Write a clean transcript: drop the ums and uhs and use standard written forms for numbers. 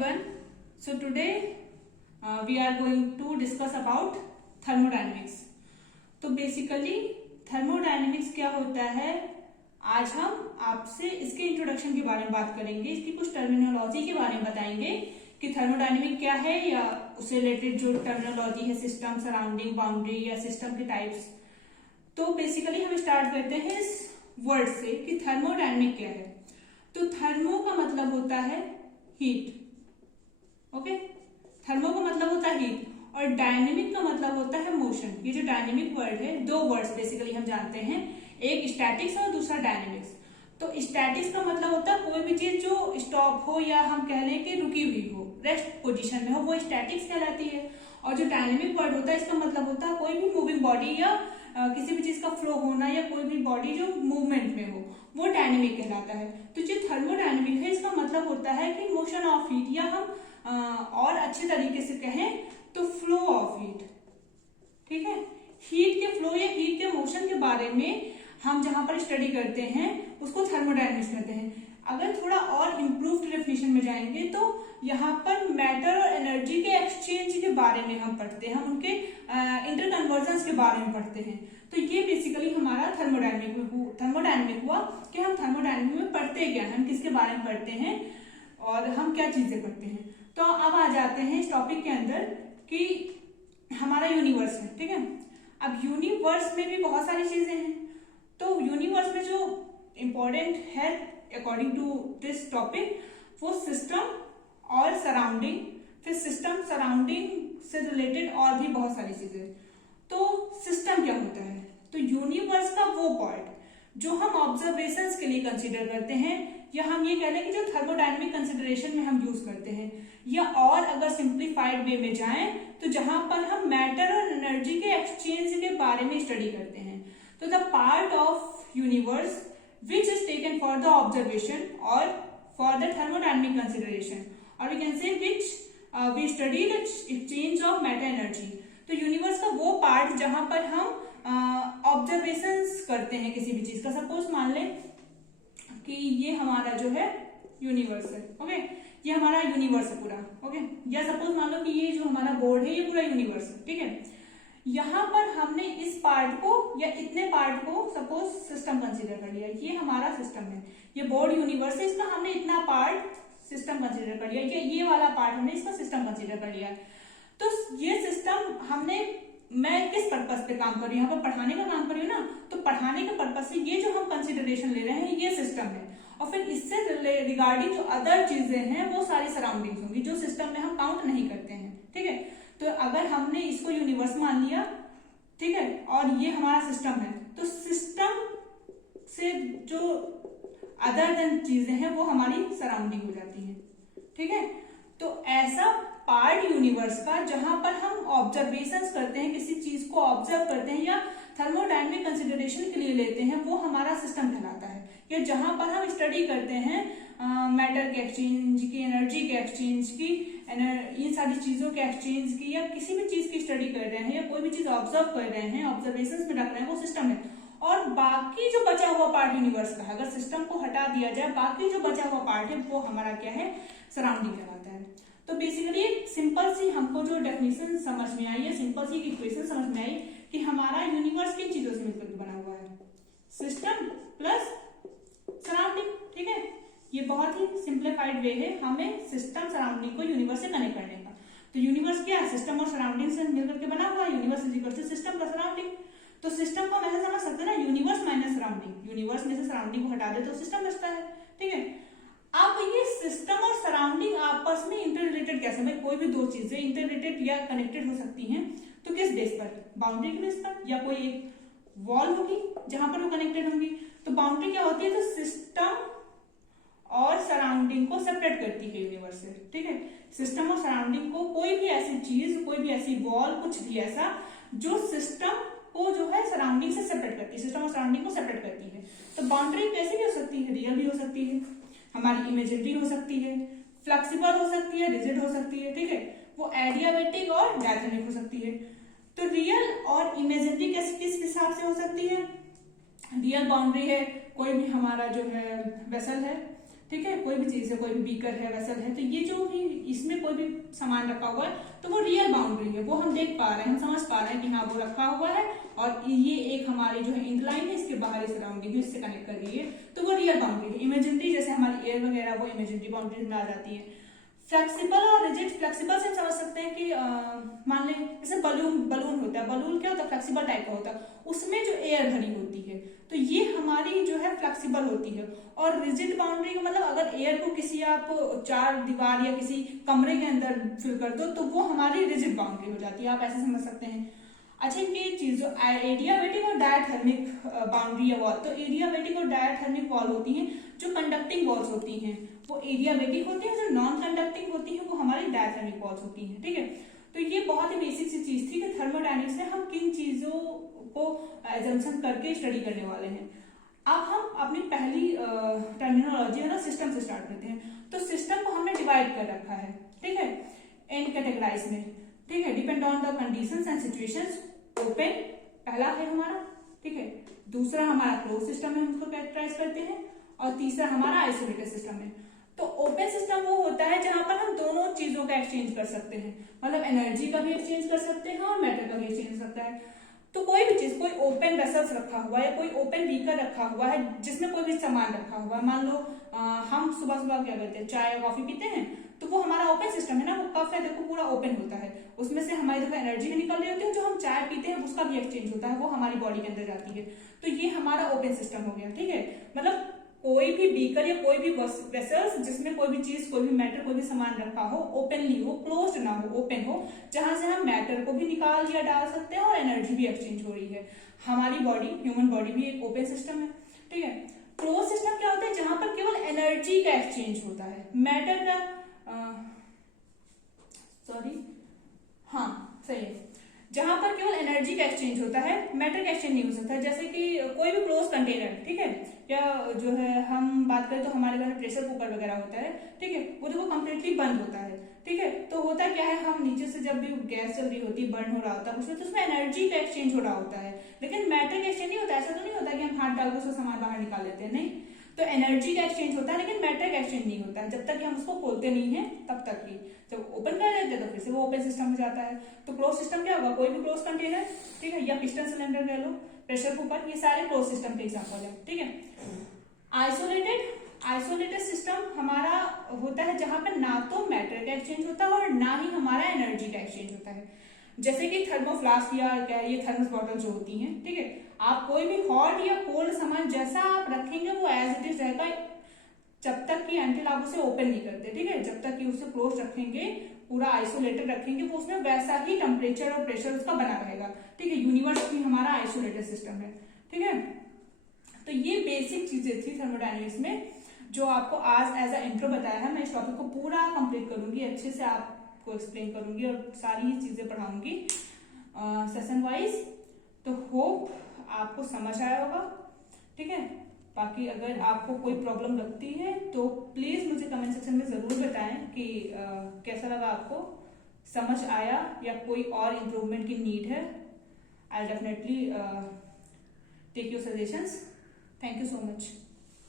everyone. So today we are going to discuss about thermodynamics. तो basically thermodynamics क्या होता है, आज हम आपसे इसके इंट्रोडक्शन के बारे में बात करेंगे, इसकी कुछ टर्मिनोलॉजी के बारे में बताएंगे कि थर्मोडायनेमिक क्या है या उससे रिलेटेड जो टर्मिनोलॉजी है, सिस्टम, सराउंडिंग, बाउंड्री या सिस्टम के टाइप्स। तो बेसिकली हम स्टार्ट करते हैं इस वर्ड से कि थर्मोडायनेमिक क्या है। तो थर्मो का मतलब होता है हीट, ओके। थर्मो का मतलब होता है हीट और डायनेमिक का मतलब होता है मोशन। ये जो डायनेमिक वर्ड है, दो वर्ड्स बेसिकली हम जानते हैं, एक स्टैटिक्स और दूसरा डायनेमिक्स। तो स्टैटिक्स का मतलब होता है कोई भी चीज जो स्टॉप हो या हम कह लें कि रुकी हुई हो, रेस्ट पोजीशन में हो, वो स्टैटिक्स कहलाती है। और जो डायनेमिक वर्ड होता है, इसका मतलब होता है कोई भी मूविंग बॉडी या किसी भी चीज का फ्लो होना या कोई भी बॉडी जो मूवमेंट में हो, वो डायनेमिक कहलाता है। तो जो थर्मोडायनेमिक है, इसका मतलब होता है कि मोशन ऑफ हीट, या हम और अच्छे तरीके से कहें तो फ्लो ऑफ हीट, ठीक है। हीट के फ्लो या हीट के मोशन के बारे में हम जहां पर स्टडी करते हैं उसको थर्मोडायनेमिक्स कहते हैं। अगर थोड़ा और इम्प्रूव्ड डेफिनेशन में जाएंगे तो यहाँ पर मैटर और एनर्जी के एक्सचेंज के बारे में हम पढ़ते हैं, हम उनके इंटरकन्वर्जन्स के बारे में पढ़ते हैं। तो ये बेसिकली हमारा थर्मोडायनेमिक हुआ कि हम थर्मोडायनेमिक में पढ़ते क्या हैं, हम किसके बारे में पढ़ते हैं और हम क्या चीजें पढ़ते हैं। तो अब आ जाते हैं इस टॉपिक के अंदर कि हमारा यूनिवर्स है, ठीक है। अब यूनिवर्स में भी बहुत सारी चीजें हैं। तो यूनिवर्स में जो इम्पोर्टेंट है अकॉर्डिंग टू दिस टॉपिक, वो सिस्टम और सराउंडिंग, फिर सिस्टम सराउंडिंग से रिलेटेड और भी बहुत सारी चीजें। तो सिस्टम क्या होता है? तो यूनिवर्स का वो पार्ट जो हम ऑब्जर्वेशंस के लिए कंसीडर करते हैं, या हम ये कह लें कि जो थर्मोडायनेमिक कंसिडरेशन में हम यूज करते हैं, या और अगर सिंप्लीफाइड वे में जाएं तो जहां पर हम मैटर और एनर्जी के एक्सचेंज के बारे में स्टडी करते हैं। तो the part of universe which is taken for the observation or for the thermodynamic consideration, or we can say which we study the exchange of matter energy। तो universe का वो पार्ट जहां पर हम ऑब्जर्वेशंस करते हैं किसी भी चीज का। सपोज मान लें कि ये हमारा जो है यूनिवर्स है, ओके, ये हमारा यूनिवर्स है पूरा, ओके। या सपोज मान लो कि ये जो हमारा बोर्ड है, ये पूरा यूनिवर्स है, ठीक है। यहाँ पर हमने इस पार्ट को या इतने पार्ट को सपोज सिस्टम कंसीडर कर लिया, ये हमारा सिस्टम है, ये बोर्ड यूनिवर्स है, इसका हमने इतना पार्ट सिस्टम कंसीडर कर लिया, ये वाला पार्ट हमने इसका सिस्टम कंसीडर कर लिया। तो ये सिस्टम हमने, मैं किस पर्पस पे काम कर रही हूँ, यहाँ पर पढ़ाने का काम कर रही हूँ ना, तो पढ़ाने के पर्पस से ये जो हम कंसिडरेशन ले रहे हैं ये सिस्टम है। और फिर इससे रिगार्डिंग जो अदर चीजें हैं वो सारी सराउंडिंग्स होंगी जो सिस्टम में हम काउंट नहीं करते हैं, ठीक है। तो अगर हमने इसको यूनिवर्स मान लिया, ठीक है, और ये हमारा सिस्टम है, तो सिस्टम से जो अदर देन चीजें हैं वो हमारी सराउंडिंग हो जाती हैं, ठीक है। तो ऐसा पार्ट यूनिवर्स का जहां पर हम ऑब्जर्वेशंस करते हैं, किसी चीज को ऑब्जर्व करते हैं या थर्मोडायनेमिक कंसिडरेशन के लिए लेते हैं, वो हमारा सिस्टम कहलाता है। या जहां पर हम स्टडी करते हैं मैटर के एक्सचेंज की, एनर्जी के एक्सचेंज की, इन सारी चीजों के एक्सचेंज की, या किसी भी चीज की स्टडी कर रहे हैं या कोई भी चीज ऑब्जर्व कर रहे हैं, ऑब्जर्वेशंस में रख रहे हैं, वो सिस्टम है। और बाकी जो बचा हुआ पार्ट यूनिवर्स का है, अगर सिस्टम को हटा दिया जाए, बाकी जो बचा हुआ पार्ट है वो हमारा क्या है, सराउंडिंग कहलाता है। तो बेसिकली एक सिंपल सी हमको जो डेफिनेशन समझ में आई है, सिंपल सी इक्वेशन समझ में आई कि हमारा यूनिवर्स किन चीजों से मिलकर बना हुआ है, सिस्टम प्लस सराउंडिंग, ठीक है। ये बहुत ही सिंप्लीफाइड वे है हमें सिस्टम सराउंडिंग को यूनिवर्स से कनेक्ट करने का। तो यूनिवर्स क्या है, सिस्टम और सराउंडिंग से मिलकर के बना हुआ है। Universe is equal to system plus surrounding. तो सिस्टम को हम ऐसे समझ सकते हैं ना, यूनिवर्स माइनस सराउंडिंग, यूनिवर्स में से सराउंडिंग को हटा दे तो सिस्टम बचता है, ठीक है। अब ये सिस्टम और सराउंडिंग आपस में इंटर रिलेटेड कैसे, भाई कोई भी दो चीजें इंटर रिलेटेड या कनेक्टेड हो सकती हैं, तो किस बेस पर, बाउंड्री के बेस पर, या कोई एक वॉल होगी जहां पर वो कनेक्टेड होंगी। तो बाउंड्री क्या होती है, तो सिस्टम और सराउंडिंग को सेपरेट करती है यूनिवर्स से, ठीक है। सिस्टम और सराउंडिंग को, कोई भी ऐसी चीज, कोई भी ऐसी वॉल, कुछ भी ऐसा जो सिस्टम को जो है सराउंडिंग से सेपरेट करती है, सिस्टम और सराउंडिंग को सेपरेट करती है। तो बाउंड्री कैसी भी हो सकती है, रियल भी हो सकती है, हमारी इमेजिनरी हो सकती है, फ्लेक्सिबल हो सकती है, रिजिड हो सकती है, ठीक है। वो एडियाबेटिक और डायनामिक हो सकती है। तो रियल और इमेजिनरी किस हिसाब से हो सकती है, रियल बाउंड्री है, कोई भी हमारा जो है वेसल है, ठीक है, कोई भी चीज है, कोई भी बीकर है, वेसल है, तो ये जो भी इसमें कोई भी सामान रखा हुआ है तो वो रियल बाउंड्री है, वो हम देख पा रहे हैं, हम समझ पा रहे हैं कि हाँ वो रखा हुआ है और ये एक हमारी जो है इंक्लाइन है, इसके बाहर सराउंडिंग है, इससे कनेक्ट कर रही है, तो वो रियल बाउंड्री है। इमेजिनरी जैसे हमारी एयर वगैरह वो इमेजिनरी बाउंड्री में आ जाती है। फ्लेक्सिबल और रिजिड, फ्लेक्सिबल से हम समझ सकते हैं कि मान लें जैसे बलून होता है, बलून क्या होता है, फ्लेक्सिबल टाइप का होता है, उसमें जो एयर भरी होती है, तो ये हमारी जो है फ्लेक्सिबल होती है। और रिजिड बाउंड्री का मतलब अगर एयर को किसी आप चार दीवार या किसी कमरे के अंदर फिल कर दो तो वो हमारी रिजिड बाउंड्री हो जाती है, आप ऐसे समझ सकते हैं। अच्छा, ये चीज जो एडियाबैटिक और डायथर्मिक बाउंड्री है वॉल, तो एडियाबैटिक और डायथर्मिक वॉल होती हैं जो कंडक्टिंग वॉल्स होती हैं, वो एडियाबैटिक होती है, जो नॉन कंडक्टिंग होती है वो हमारी डायथर्मिक वॉल्स होती हैं। ठीक है, तो ये बहुत ही बेसिक सी चीज थी कि थर्मोडायनेमिक्स में हम किन चीजों को एजम्पशन करके स्टडी करने वाले हैं। अब हम अपनी पहली टर्मिनोलॉजी है सिस्टम से स्टार्ट करते हैं। तो सिस्टम को हमने डिवाइड कर रखा है, ठीक है, एंड कैटेगराइज में, ठीक है, depend on the conditions and situations. Open पहला है हमारा, ठीक है, दूसरा हमारा क्लोज सिस्टम है, हम उसको कैरेक्टराइज करते हैं, और तीसरा हमारा आइसोलेटेड सिस्टम है। तो ओपन सिस्टम वो होता है जहां पर हम दोनों चीजों का एक्सचेंज कर सकते हैं, मतलब एनर्जी का भी एक्सचेंज कर सकते हैं और मैटर का भी एक्सचेंज कर सकता है। तो कोई भी चीज, कोई ओपन वेसल्स रखा हुआ है, कोई ओपन बीकर रखा हुआ है जिसमें कोई भी सामान रखा हुआ है, मान लो हम सुबह सुबह क्या करते हैं, चाय कॉफी पीते हैं, तो वो हमारा ओपन सिस्टम है ना, वो कप है देखो पूरा ओपन होता है, उसमें से हमारी देखो एनर्जी भी निकल रही होती है, जो हम चाय पीते हैं उसका भी एक्सचेंज होता है, वो हमारी बॉडी के अंदर जाती है। तो ये हमारा ओपन सिस्टम हो गया, ठीक है, मतलब कोई भी बीकर या कोई भी वेसल्स जिसमें कोई भी चीज, कोई भी मैटर, कोई भी सामान रखा हो, ओपनली हो, क्लोज्ड ना हो, ओपन हो, जहां से हम मैटर को भी निकाल या डाल सकते हैं और एनर्जी भी एक्सचेंज हो रही है। हमारी बॉडी, ह्यूमन बॉडी भी एक ओपन सिस्टम है, ठीक है। क्लोज सिस्टम क्या होता है, जहां पर केवल एनर्जी का एक्सचेंज होता है, मैटर का सही है, जहां पर केवल एनर्जी का एक्सचेंज होता है, मैटर का एक्सचेंज नहीं हो सकता। जैसे कि कोई भी क्लोज कंटेनर, ठीक है, या जो है हम बात करें तो हमारे घर में प्रेशर कुकर वगैरह होता है, ठीक है, वो देखो कंप्लीटली बंद होता है, ठीक है, तो होता क्या है, हम नीचे से जब भी गैस चल रही होती है, बर्न हो रहा होता है उसमें, तो उसमें एनर्जी का एक्सचेंज हो रहा होता है, लेकिन मैटर का एक्सचेंज नहीं होता। ऐसा तो नहीं होता कि हम हाथ डाल के उसका सामान बाहर निकाल लेते हैं, नहीं, तो एनर्जी का एक्सचेंज होता है लेकिन मैटर का एक्सचेंज नहीं होता है, जब तक कि हम उसको खोलते नहीं है तब तक ही। जब ओपन कर देते हैं तो फिर से वो ओपन सिस्टम में जाता है। तो क्लोज सिस्टम क्या होगा, कोई भी क्लोज कंटेनर, ठीक है, या पिस्टन सिलेंडर कह लो, प्रेशर कुकर, ये सारे क्लोज सिस्टम के एग्जांपल है, ठीक है। आइसोलेटेड सिस्टम हमारा होता है जहां पर ना तो मैटर का एक्सचेंज होता है और ना ही हमारा एनर्जी का एक्सचेंज होता है। जैसे कि थर्मोफ्लास्क या क्या ये थर्मस बॉटल जो होती हैं, ठीक है, आप कोई भी हॉट या कोल्ड सामान जैसा आप रखेंगे वो एज इट इज रहेगा, जब तक कि एंटिल आप उसे ओपन नहीं करते, ठीक है, जब तक कि उसे क्लोज रखेंगे, पूरा आइसोलेटेड रखेंगे, वो उसमें वैसा ही टेम्परेचर और प्रेशर उसका बना रहेगा, ठीक है। यूनिवर्स भी हमारा आइसोलेटेड सिस्टम है, ठीक है। तो ये बेसिक चीजें थी थर्मोडायनेमिक्स में जो आपको आज एज अ इंट्रो बताया है। मैं इस टॉपिक को पूरा कंप्लीट करूंगी, अच्छे से आपको एक्सप्लेन करूंगी और सारी चीजें पढ़ाऊंगी सेशन वाइज। तो होप आपको समझ आया होगा, ठीक है। बाकी अगर आपको कोई प्रॉब्लम लगती है तो प्लीज मुझे कमेंट सेक्शन में जरूर बताएं कि कैसा लगा, आपको समझ आया या कोई और इम्प्रूवमेंट की नीड है। I definitely take your suggestions. Thank you so much.